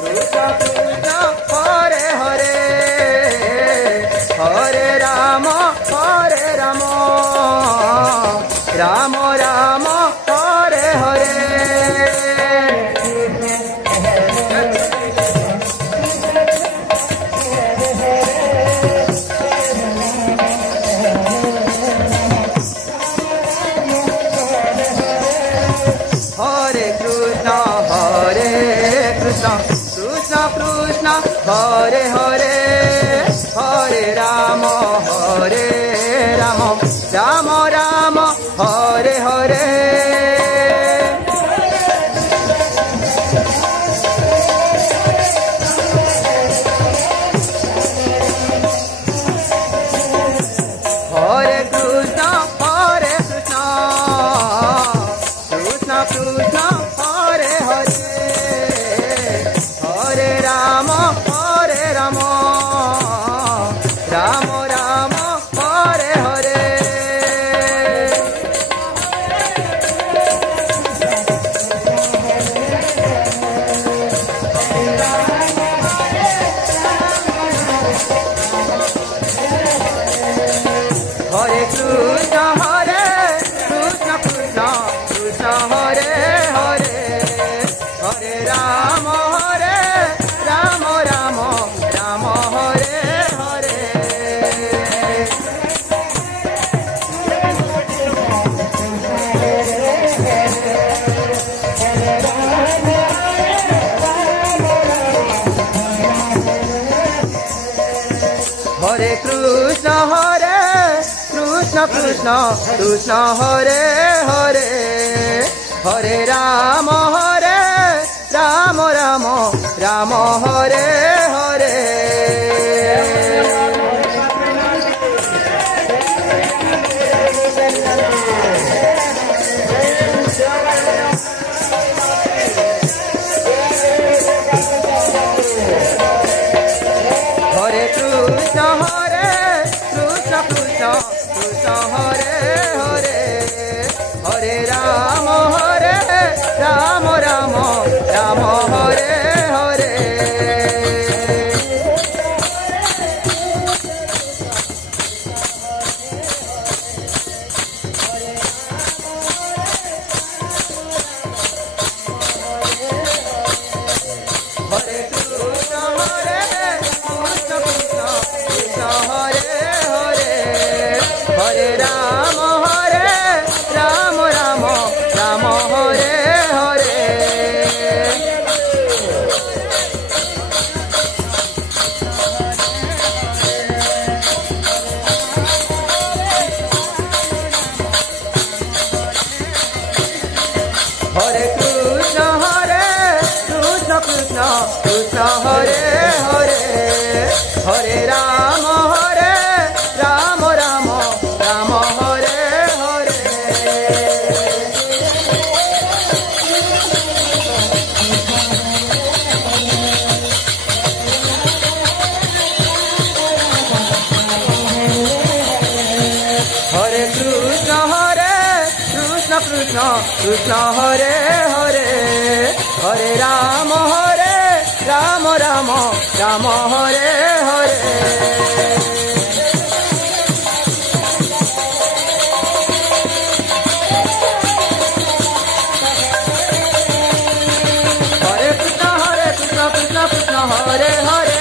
Krishna Krishna Hare Hare Hare Ram Ram Ram Hare Hare Krishna Krishna Hare Hare Hare Ram Ram Ram Hare Hare Hare Krishna Krishna Krishna Hare Hare Hare Ram Ram Ram Hare Hare Hare Krishna Krishna Krishna Hare Hare Hare Ram Ram Ram Hare Hare Hare Krishna Krishna Krishna Hare Hare Hare Ram Ram Ram Hare Hare Hare Krishna Krishna Krishna Hare Hare Hare Ram Ram Hare Hare Hare Krishna Krishna Hare Hare Hare Ram Ram Hare Hare Hare Krishna Krishna Krishna Hare Hare Hare Ram Ram Hare Hare Hare Krishna Krishna Krishna Hare Hare Hare Ram Ram Hare Hare Hare Krishna Krishna Krishna Hare Hare